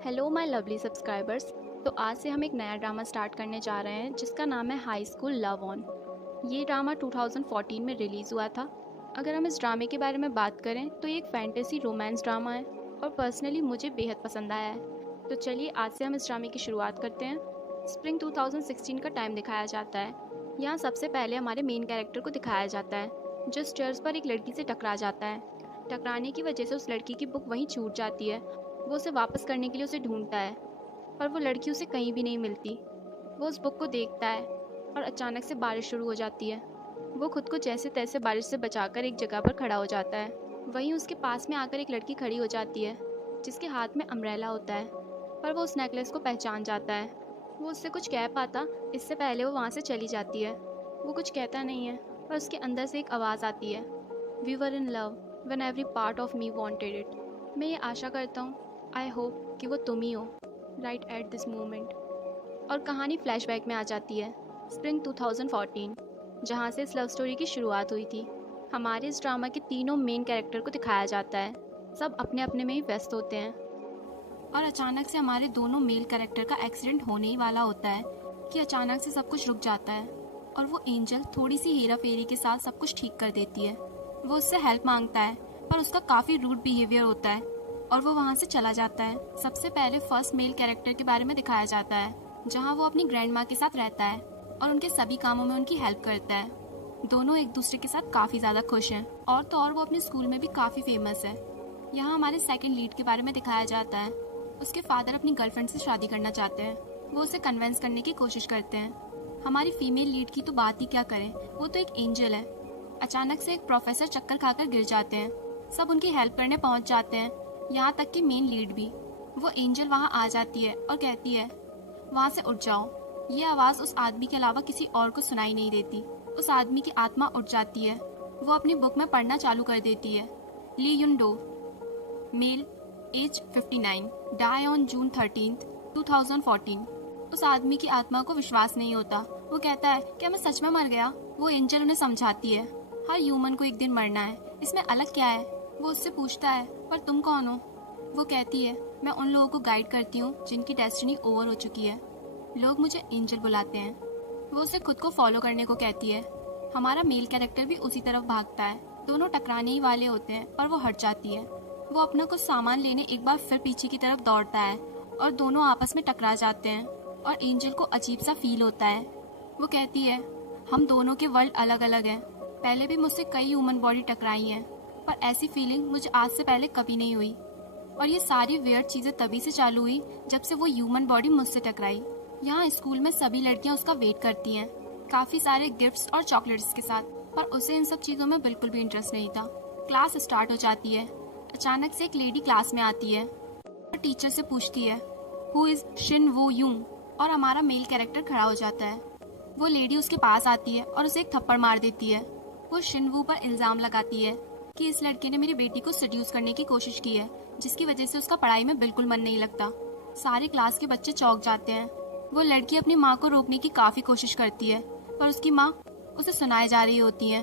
Hello my lovely subscribers. तो आज से हम एक नया ड्रामा स्टार्ट करने जा रहे हैं जिसका नाम है हाई स्कूल लव ऑन। ये ड्रामा 2014 में रिलीज़ हुआ था। अगर हम इस ड्रामे के बारे में बात करें तो ये एक फैंटेसी रोमांस ड्रामा है और पर्सनली मुझे बेहद पसंद आया है। तो चलिए आज से हम इस ड्रामे की शुरुआत करते हैं। स्प्रिंग 2016 का टाइम दिखाया जाता है। यहाँ सबसे पहले हमारे मेन कैरेक्टर को दिखाया जाता है जो स्टेयर्स पर एक लड़की से टकरा जाता है। टकराने की वजह से उस लड़की की बुक वहीं छूट जाती है। वो उसे वापस करने के लिए उसे ढूंढता है पर वो लड़की उसे कहीं भी नहीं मिलती। वो उस बुक को देखता है और अचानक से बारिश शुरू हो जाती है। वो खुद को जैसे तैसे बारिश से बचाकर एक जगह पर खड़ा हो जाता है। वहीं उसके पास में आकर एक लड़की खड़ी हो जाती है जिसके हाथ में अम्ब्रेला होता है, पर वो उस नेकलेस को पहचान जाता है। वो उससे कुछ कह पाता इससे पहले वो वहाँ से चली जाती है। वो कुछ कहता नहीं है पर उसके अंदर से एक आवाज़ आती है, we were in love when every part of me wanted it. मैं ये आशा करता हूँ, आई होप कि वो तुम ही हो राइट एट दिस मोमेंट। और कहानी फ्लैशबैक में आ जाती है स्प्रिंग 2014, जहाँ से इस लव स्टोरी की शुरुआत हुई थी। हमारे इस ड्रामा के तीनों मेन कैरेक्टर को दिखाया जाता है। सब अपने अपने में ही व्यस्त होते हैं और अचानक से हमारे दोनों मेल कैरेक्टर का एक्सीडेंट होने ही वाला होता है कि अचानक से सब कुछ रुक जाता है और वो एंजल थोड़ी सी हेरा फेरी के साथ सब कुछ ठीक कर देती है। वो उससे हेल्प मांगता है पर उसका काफ़ी रूड बिहेवियर होता है और वो वहाँ से चला जाता है। सबसे पहले फर्स्ट मेल कैरेक्टर के बारे में दिखाया जाता है जहाँ वो अपनी ग्रैंड माँ के साथ रहता है और उनके सभी कामों में उनकी हेल्प करता है। दोनों एक दूसरे के साथ काफ़ी ज़्यादा खुश हैं और तो और वो अपने स्कूल में भी काफ़ी फेमस है। यहाँ हमारे सेकंड लीड के बारे में दिखाया जाता है। उसके फादर अपनी गर्लफ्रेंड से शादी करना चाहते हैं। वो उसे कन्विंस करने की कोशिश करते हैं। हमारी फीमेल लीड की तो बात ही क्या करें, वो तो एक एंजल है। अचानक से एक प्रोफेसर चक्कर खाकर गिर जाते हैं। सब उनकी हेल्प करने पहुंच जाते हैं, यहाँ तक कि मेन लीड भी। वो एंजल वहाँ आ जाती है और कहती है वहाँ से उठ जाओ। ये आवाज़ उस आदमी के अलावा किसी और को सुनाई नहीं देती। उस आदमी की आत्मा उठ जाती है। वो अपनी बुक में पढ़ना चालू कर देती है, Lee Yun Do, male, age 59, die on June 13, 2014। उस आदमी की आत्मा को विश्वास नहीं होता। वो कहता है क्या मैं सच में मर गया। वो एंजल उन्हें समझाती है हर ह्यूमन को एक दिन मरना है, इसमें अलग क्या है। वो उससे पूछता है पर तुम कौन हो। वो कहती है मैं उन लोगों को गाइड करती हूँ जिनकी डेस्टिनी ओवर हो चुकी है। लोग मुझे एंजल बुलाते हैं। वो उसे खुद को फॉलो करने को कहती है। हमारा मेल कैरेक्टर भी उसी तरफ भागता है। दोनों टकराने ही वाले होते हैं पर वो हट जाती है। वो अपना कुछ सामान लेने एक बार फिर पीछे की तरफ दौड़ता है और दोनों आपस में टकरा जाते हैं और एंजल को अजीब सा फील होता है। वो कहती है हम दोनों के वर्ल्ड अलग अलग हैं। पहले भी मुझसे कई ह्यूमन बॉडी टकराई हैं पर ऐसी फीलिंग मुझे आज से पहले कभी नहीं हुई। और ये सारी वियर्ड चीज़ें तभी से चालू हुई जब से वो ह्यूमन बॉडी मुझसे टकराई। यहाँ स्कूल में सभी लड़कियाँ उसका वेट करती हैं काफ़ी सारे गिफ्ट्स और चॉकलेट्स के साथ, पर उसे इन सब चीज़ों में बिल्कुल भी इंटरेस्ट नहीं था। क्लास स्टार्ट हो जाती है। अचानक से एक लेडी क्लास में आती है और टीचर से पूछती है हु इज़ शिन वो यूंग, और हमारा मेल कैरेक्टर खड़ा हो जाता है। वो लेडी उसके पास आती है और उसे एक थप्पड़ मार देती है। वो शिनवू पर इल्ज़ाम लगाती है कि इस लड़के ने मेरी बेटी को सेड्यूस करने की कोशिश की है जिसकी वजह से उसका पढ़ाई में बिल्कुल मन नहीं लगता। सारे क्लास के बच्चे चौंक जाते हैं। वो लड़की अपनी माँ को रोकने की काफ़ी कोशिश करती है पर उसकी माँ उसे सुनाए जा रही होती है।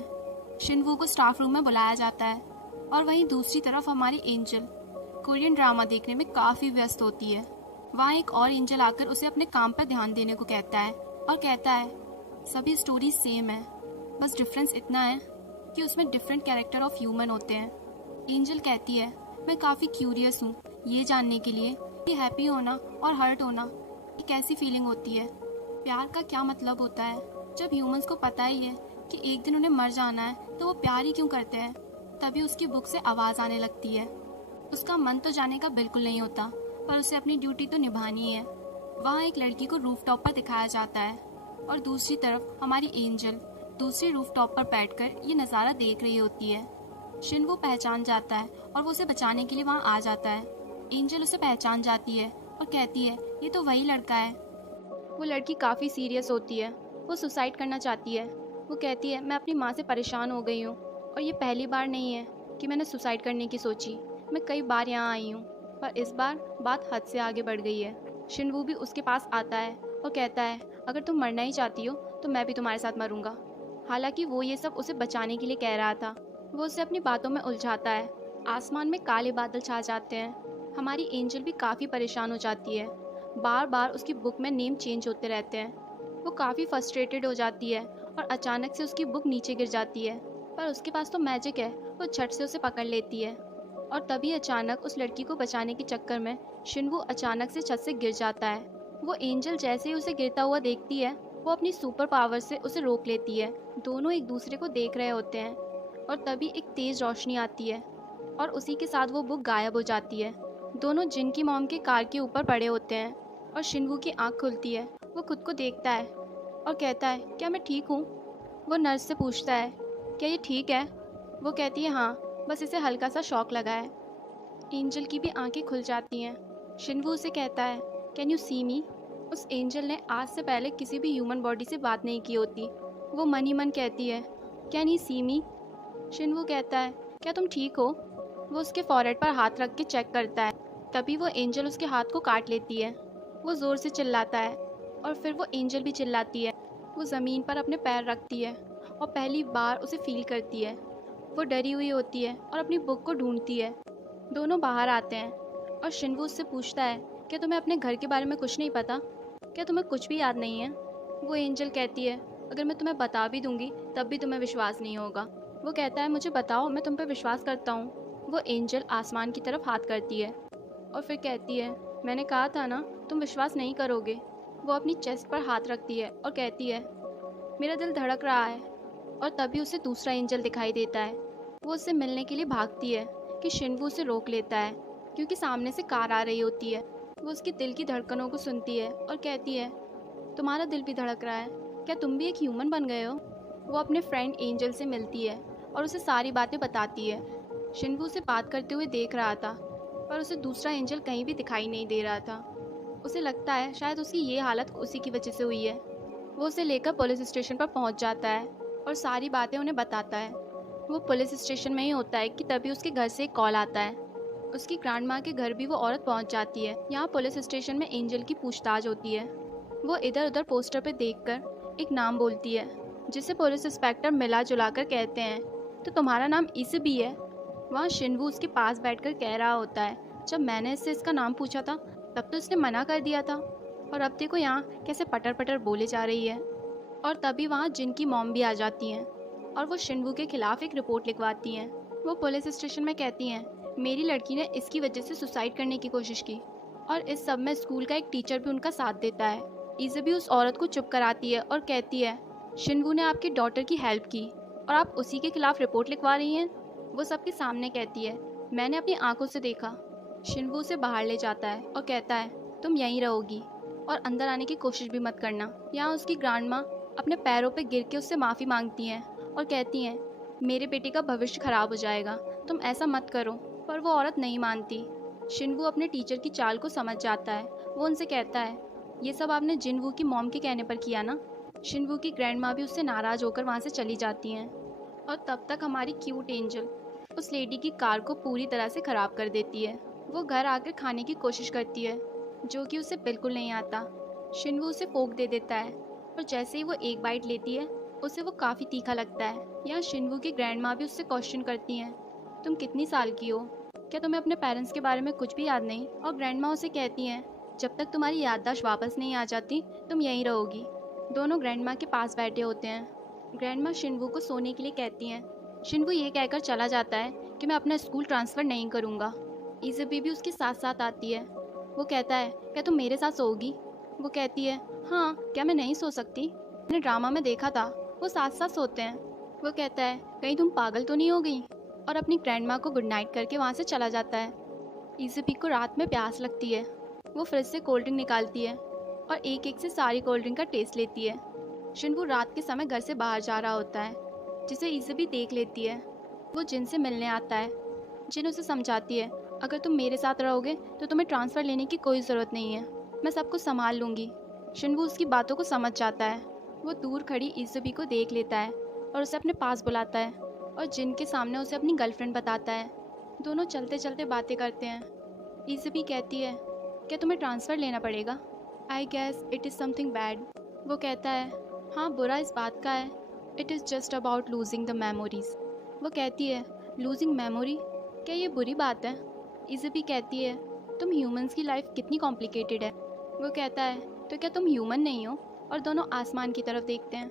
शिनवू को स्टाफ रूम में बुलाया जाता है और वहीं दूसरी तरफ हमारी एंजल कोरियन ड्रामा देखने में काफ़ी व्यस्त होती है। वहाँ एक और एंजल आकर उसे अपने काम पर ध्यान देने को कहता है और कहता है सभी स्टोरी सेम है, बस डिफरेंस इतना है कि उसमें डिफरेंट कैरेक्टर ऑफ ह्यूमन होते हैं। एंजल कहती है मैं काफ़ी क्यूरियस हूँ ये जानने के लिए कि हैप्पी होना और हर्ट होना एक ऐसी फीलिंग होती है। प्यार का क्या मतलब होता है जब ह्यूमंस को पता ही है कि एक दिन उन्हें मर जाना है तो वो प्यार ही क्यों करते हैं। तभी उसकी बुक से आवाज़ आने लगती है। उसका मन तो जाने का बिल्कुल नहीं होता पर उसे अपनी ड्यूटी तो निभानी है। वहाँ एक लड़की को रूफटॉप पर दिखाया जाता है और दूसरी तरफ हमारी एंजल दूसरी रूफटॉप पर बैठकर ये नज़ारा देख रही होती है। शिन वो पहचान जाता है और वो उसे बचाने के लिए वहाँ आ जाता है। एंजल उसे पहचान जाती है और कहती है ये तो वही लड़का है। वो लड़की काफ़ी सीरियस होती है। वो सुसाइड करना चाहती है। वो कहती है मैं अपनी माँ से परेशान हो गई हूँ और ये पहली बार नहीं है कि मैंने सुसाइड करने की सोची। मैं कई बार यहाँ आई हूँ पर इस बार बात हद से आगे बढ़ गई है। शिनवू भी उसके पास आता है और कहता है अगर तुम मरना ही चाहती हो तो मैं भी तुम्हारे साथ मरूंगा। हालांकि वो ये सब उसे बचाने के लिए कह रहा था। वो उसे अपनी बातों में उलझाता है। आसमान में काले बादल छा जाते हैं। हमारी एंजल भी काफ़ी परेशान हो जाती है। बार बार उसकी बुक में नेम चेंज होते रहते हैं। वो काफ़ी फ्रस्ट्रेटेड हो जाती है और अचानक से उसकी बुक नीचे गिर जाती है। पर उसके पास तो मैजिक है, वो झट से उसे पकड़ लेती है। और तभी अचानक उस लड़की को बचाने के चक्कर में शिनवू अचानक से छत से गिर जाता है। वो एंजल जैसे ही उसे गिरता हुआ देखती है, वो अपनी सुपर पावर से उसे रोक लेती है। दोनों एक दूसरे को देख रहे होते हैं और तभी एक तेज रोशनी आती है और उसी के साथ वो बुक गायब हो जाती है। दोनों जिन की मॉम के कार के ऊपर पड़े होते हैं और शिनवू की आंख खुलती है। वो खुद को देखता है और कहता है, क्या मैं ठीक हूँ? वो नर्स से पूछता है, क्या ये ठीक है? वो कहती है, हाँ, बस इसे हल्का सा शॉक लगा है। एंजल की भी आंखें खुल जाती हैं। शिनवू उसे कहता है, कैन यू सी मी? उस एंजल ने आज से पहले किसी भी ह्यूमन बॉडी से बात नहीं की होती। वो मन ही मन कहती है, कैन ही सी मी? शिनवू कहता है, क्या तुम ठीक हो? वो उसके फॉरहेड पर हाथ रख के चेक करता है। तभी वो एंजल उसके हाथ को काट लेती है। वो ज़ोर से चिल्लाता है और फिर वो एंजल भी चिल्लाती है। वो ज़मीन पर अपने पैर रखती है और पहली बार उसे फील करती है। वो डरी हुई होती है और अपनी बुक को ढूंढती है। दोनों बाहर आते हैं और शिनवू उससे पूछता है, क्या तुम्हें अपने घर के बारे में कुछ नहीं पता? क्या तुम्हें कुछ भी याद नहीं है? वो एंजल कहती है, अगर मैं तुम्हें बता भी दूंगी तब भी तुम्हें विश्वास नहीं होगा। वो कहता है, मुझे बताओ, मैं तुम पे विश्वास करता हूँ। वो एंजल आसमान की तरफ हाथ करती है और फिर कहती है, मैंने कहा था ना, तुम विश्वास नहीं करोगे। वो अपनी चेस्ट पर हाथ रखती है और कहती है, मेरा दिल धड़क रहा है। और तभी उसे दूसरा एंजल दिखाई देता है। वो उससे मिलने के लिए भागती है कि शिनवू उसे रोक लेता है क्योंकि सामने से कार आ रही होती है। वो उसकी दिल की धड़कनों को सुनती है और कहती है, तुम्हारा दिल भी धड़क रहा है, क्या तुम भी एक ह्यूमन बन गए हो? वो अपने फ्रेंड एंजल से मिलती है और उसे सारी बातें बताती है। शिनवू उसे बात करते हुए देख रहा था पर उसे दूसरा एंजल कहीं भी दिखाई नहीं दे रहा था। उसे लगता है शायद उसकी ये हालत उसी की वजह से हुई है। वो उसे लेकर पुलिस स्टेशन पर पहुंच जाता है और सारी बातें उन्हें बताता है। वो पुलिस स्टेशन में ही होता है कि तभी उसके घर से एक कॉल आता है। उसकी ग्रैंड माँ के घर भी वो औरत पहुंच जाती है। यहाँ पुलिस स्टेशन में एंजल की पूछताछ होती है। वो इधर उधर पोस्टर पे देखकर एक नाम बोलती है जिसे पुलिस इंस्पेक्टर मिला जुला कर कहते हैं, तो तुम्हारा नाम इसे भी है? वहाँ शिनवू उसके पास बैठकर कह रहा होता है, जब मैंने इससे इसका नाम पूछा था तब तो इसने मना कर दिया था, और अब देखो यहाँ कैसे पटर पटर बोले जा रही है। और तभी वहाँ जिन की मॉम भी आ जाती हैं और वो शिनवू के खिलाफ एक रिपोर्ट लिखवाती हैं। वो पुलिस स्टेशन में कहती हैं, मेरी लड़की ने इसकी वजह से सुसाइड करने की कोशिश की, और इस सब में स्कूल का एक टीचर भी उनका साथ देता है। इसे भी उस औरत को चुप कराती है और कहती है, शिनवू ने आपकी डॉटर की हेल्प की और आप उसी के खिलाफ रिपोर्ट लिखवा रही हैं। वो सबके सामने कहती है, मैंने अपनी आंखों से देखा। शिनवू उसे बाहर ले जाता है और कहता है, तुम यहीं रहोगी और अंदर आने की कोशिश भी मत करना। यहाँ उसकी ग्रैंड माँ अपने पैरों पे गिर के उससे माफ़ी मांगती हैं और कहती हैं, मेरे बेटे का भविष्य खराब हो जाएगा, तुम ऐसा मत करो। पर वो औरत नहीं मानती। शिनवू अपने टीचर की चाल को समझ जाता है। वो उनसे कहता है, ये सब आपने जिनवू की मॉम के कहने पर किया ना? शिनवू की ग्रैंड माँ भी उससे नाराज़ होकर वहाँ से चली जाती हैं। और तब तक हमारी क्यूट एंजल उस लेडी की कार को पूरी तरह से ख़राब कर देती है। वो घर आकर खाने की कोशिश करती है जो कि उसे बिल्कुल नहीं आता। शिनवू उसे फोक दे देता है और जैसे ही वो एक बाइट लेती है उसे वो काफ़ी तीखा लगता है। यहाँ शिनवू की ग्रैंड माँ भी उससे क्वेश्चन करती हैं, तुम कितनी साल की हो? क्या तुम्हें अपने पेरेंट्स के बारे में कुछ भी याद नहीं? और ग्रैंड माँ उसे कहती हैं, जब तक तुम्हारी याददाश्त वापस नहीं आ जाती तुम यहीं रहोगी। दोनों ग्रैंड माँ के पास बैठे होते हैं। ग्रैंड माँ शिनवू को सोने के लिए कहती हैं। शिनवू ये कहकर चला जाता है कि मैं अपना स्कूल ट्रांसफ़र नहीं करूँगा। इज़बी भी उसके साथ साथ आती है। वो कहता है, क्या तुम मेरे साथ सोओगी? वो कहती है, हाँ, क्या मैं नहीं सो सकती? मैंने ड्रामा में देखा था वो साथ साथ सोते हैं। वो कहता है, कहीं तुम पागल तो नहीं हो गई? और अपनी ग्रैंड माँ को गुड नाइट करके वहाँ से चला जाता है। इज़बी को रात में प्यास लगती है। वो फ्रिज से कोल्ड ड्रिंक निकालती है और एक एक से सारी कोल्ड ड्रिंक का टेस्ट लेती है। शिनवू रात के समय घर से बाहर जा रहा होता है जिसे इज़बी देख लेती है। वो जिन से मिलने आता है। जिन उसे समझाती है, अगर तुम मेरे साथ रहोगे तो तुम्हें ट्रांसफ़र लेने की कोई ज़रूरत नहीं है, मैं सब कुछ संभाल लूँगी। शिनवू उसकी बातों को समझ जाता है। वो दूर खड़ी इज़बी को देख लेता है और उसे अपने पास बुलाता है और जिन के सामने उसे अपनी गर्लफ्रेंड बताता है। दोनों चलते चलते बातें करते हैं। इज़बी कहती है, क्या तुम्हें ट्रांसफ़र लेना पड़ेगा? I guess it is something bad. वो कहता है, हाँ, बुरा इस बात का है, it is just about losing the memories. वो कहती है, लूजिंग मेमोरी? क्या ये बुरी बात है? इज़बी कहती है, तुम ह्यूमंस की लाइफ कितनी कॉम्प्लिकेटेड है। वो कहता है, तो क्या तुम ह्यूमन नहीं हो? और दोनों आसमान की तरफ देखते हैं।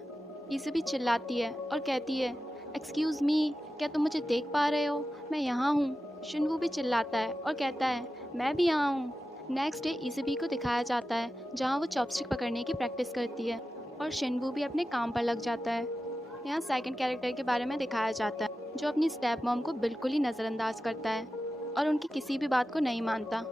इज़ेबी चिल्लाती है और कहती है, एक्सक्यूज़ मी, क्या तुम मुझे देख पा रहे हो? मैं यहाँ हूँ। शिनवू भी चिल्लाता है और कहता है, मैं भी यहाँ हूँ। नेक्स्ट डे इज़ेबी को दिखाया जाता है जहाँ वो चॉपस्टिक पकड़ने की प्रैक्टिस करती है और शिनवू भी अपने काम पर लग जाता है। यहाँ सेकंड कैरेक्टर के बारे में दिखाया जाता है जो अपनी स्टेप मॉम को बिल्कुल ही नज़रअंदाज करता है और उनकी किसी भी बात को नहीं मानता।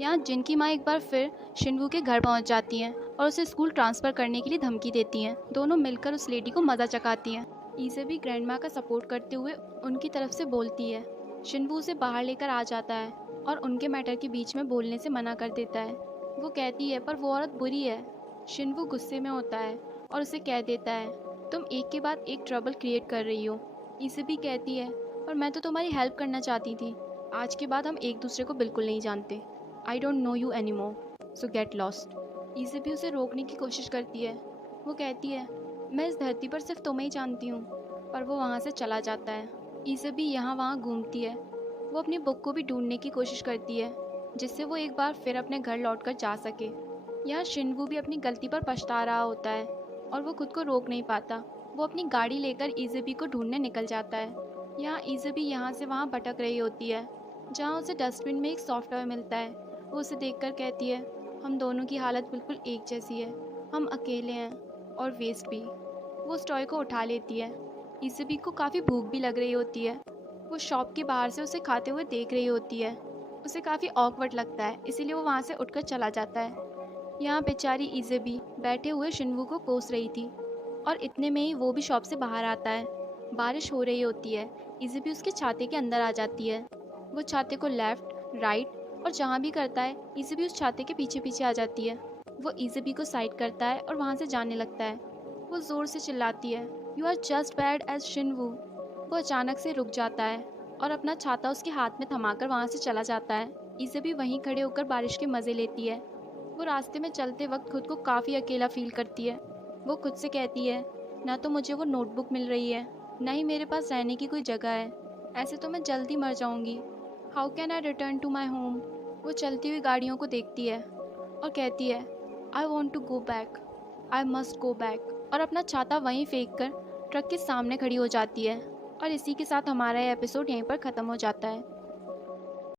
यहाँ जिनकी माँ एक बार फिर शिनवू के घर पहुँच जाती हैं और उसे स्कूल ट्रांसफ़र करने के लिए धमकी देती हैं। दोनों मिलकर उस लेडी को मज़ा चखाती हैं। इज़ेबी ग्रैंड माँ का सपोर्ट करते हुए उनकी तरफ से बोलती है। शिनवू उसे बाहर लेकर आ जाता है और उनके मैटर के बीच में बोलने से मना कर देता है। वो कहती है, पर वो औरत बुरी है। शिनवू गुस्से में होता है और उसे कह देता है, तुम एक के बाद एक ट्रबल क्रिएट कर रही हो। इज़ेबी कहती है, पर मैं तो तुम्हारी हेल्प करना चाहती थी। आज के बाद हम एक दूसरे को बिल्कुल नहीं जानते। I don't know you any more, so get lost. इज़ेबी उसे रोकने की कोशिश करती है। वो कहती है, मैं इस धरती पर सिर्फ तुम्हें ही जानती हूँ। पर वो वहाँ से चला जाता है। इज़ेबी यहाँ वहाँ घूमती है। वो अपनी बुक को भी ढूंढने की कोशिश करती है जिससे वो एक बार फिर अपने घर लौटकर जा सके। यहाँ शिनवू भी अपनी गलती पर पछता रहा होता है और वो खुद को रोक नहीं पाता। वो अपनी गाड़ी लेकर इज़ेबी को ढूंढने निकल जाता है। यहाँ इज़ेबी यहाँ से वहाँ भटक रही होती है जहाँ उसे डस्टबिन में एक सॉफ्टवेयर मिलता है। वो उसे देखकर कहती है, हम दोनों की हालत बिल्कुल एक जैसी है। हम अकेले हैं और वेस्ट भी। वो उस टॉय को उठा लेती है। इज़ेबी को काफ़ी भूख भी लग रही होती है। वो शॉप के बाहर से उसे खाते हुए देख रही होती है। उसे काफ़ी ऑकवर्ड लगता है, इसीलिए वो वहाँ से उठकर चला जाता है। यहाँ बेचारी इज़ेबी बैठे हुए शिनवू को कोस रही थी और इतने में ही वो भी शॉप से बाहर आता है। बारिश हो रही होती है। इज़ेबी उसके छाते के अंदर आ जाती है। वो छाते को लेफ़्ट, राइट और जहाँ भी करता है, इज़ेबी उस छाते के पीछे पीछे आ जाती है। वो इज़ेबी को साइड करता है और वहाँ से जाने लगता है। वो ज़ोर से चिल्लाती है, you are just bad as Shinwoo. वो अचानक से रुक जाता है और अपना छाता उसके हाथ में थमाकर वहाँ से चला जाता है। इज़ेबी वहीं खड़े होकर बारिश के मज़े लेती है। वो रास्ते में चलते वक्त खुद को काफ़ी अकेला फील करती है। वो खुद से कहती है, ना तो मुझे वो नोटबुक मिल रही है, ना ही मेरे पास रहने की कोई जगह है। ऐसे तो मैं जल्दी मर जाऊंगी। How can I return to my home. वो चलती हुई गाड़ियों को देखती है और कहती है, I want to go back, I must go back. और अपना छाता वहीं फेंक कर ट्रक के सामने खड़ी हो जाती है। और इसी के साथ हमारा ये एपिसोड यहीं पर ख़त्म हो जाता है।